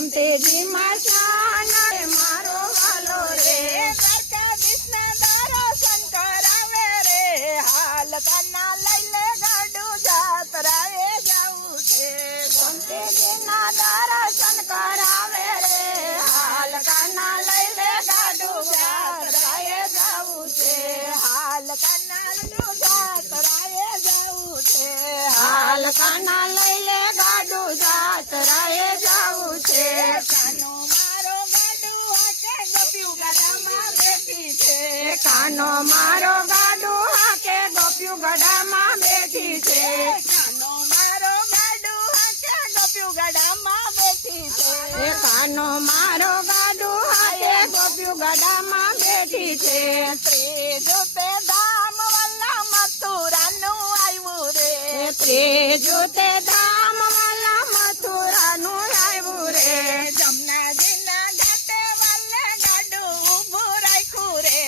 ગોમતીજી માં શાન મારો વાલો રે દ્વારકાધીશને દર્શન કરાવે રે હાલ કાના લઈ લે ગાડું જાત્રાએ જાવું છે ગોમતીજીના દર્શન કરાવે રે હાલ કાના લઈ લે ગાડું જાત્રાએ જાવું છે હાલ કાના જાત્રાએ જાવું છે હાલ કાના લઈ લે ગાડું જાત્રાએ જાવું છે કાનો મારો ગાડું હાકે ગોપીઓ ગડામાં બેઠી છે કાનો મારો ગાડું હાકે ગોપીઓ ગડામાં બેઠી છે કાનો મારો ગાડું હાકે ગોપીઓ ગડામાં બેઠી છે કાનો મારો ગાડું હાકે ગોપીઓ ગડામાં બેઠી છે ત્રીજો તે ધામ વાલા મથુરાનું આવ્યું રે ત્રીજો તે ધામ વાલા મથુરાનું આવ્યું રે જમનાજીના ઘાટે વાલે ગાડું ઊભું રાખ્યું રે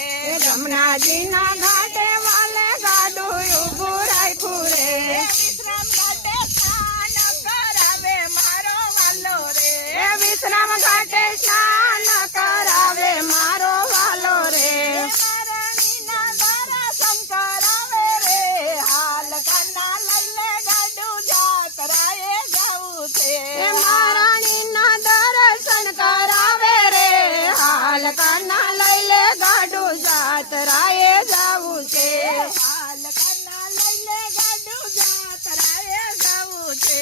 જમનાજીના ઘાટે વાલે ગાડું ઊભું રાખ્યું રે વિશ્રામ ઘાટે સ્નાન કરાવે મારો વાલો રે વિશ્રામ ઘાટે સ્નાન કરાવે મારો વાલો રે મારણીના દર્શન કરાવે રે હાલ કાના લઈ લે ગાડું જાત્રાએ જાવું છે મહારાણીના દર્શન કરાવે રે હાલ કાના લઈ લે ગાડું જાત્રાએ જાવું છે હાલ કાના લઈ લે ગાડું જાત્રાએ જાવું છે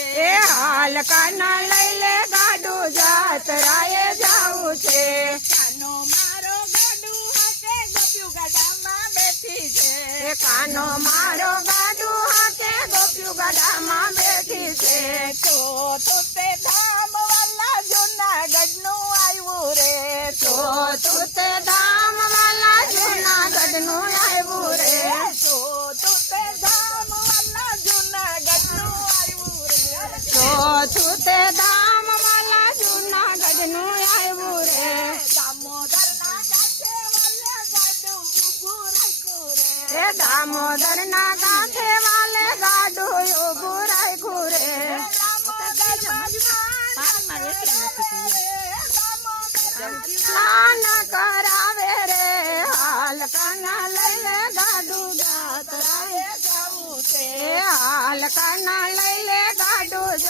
હાલ કાના લઈ લે ગાડું જાત્રાએ જાવું છે કાનો મારો ગાડું હાકે ગોપીઓ ગડામાં બેઠી છે કાનો મારો ગાડું હાકે ગોપીઓ ગડામાં બેઠી છે તો તે ધામ વાલા જૂનાગઢનું આવ્યું રે તો તે ધામ વાલા જૂનાગઢનું આવ્યું રે તો તે ધામ વાલા જૂનાગઢનું આવ્યું રે તો તે ધામ વાલા જૂનાગઢનું આવ્યું રે દામોદરના કાંઠે વાલે ગાડું ઊભું રાખ્યું રે દામોદરના કાંઠે વાલે ગાડું ઊભું રાખ્યું રે સ્નાન કરાવે રે હાલ કાના લઈ લે ગાડું જાત્રાએ જાવું છે હાલ કાના લઈ લે ગાડું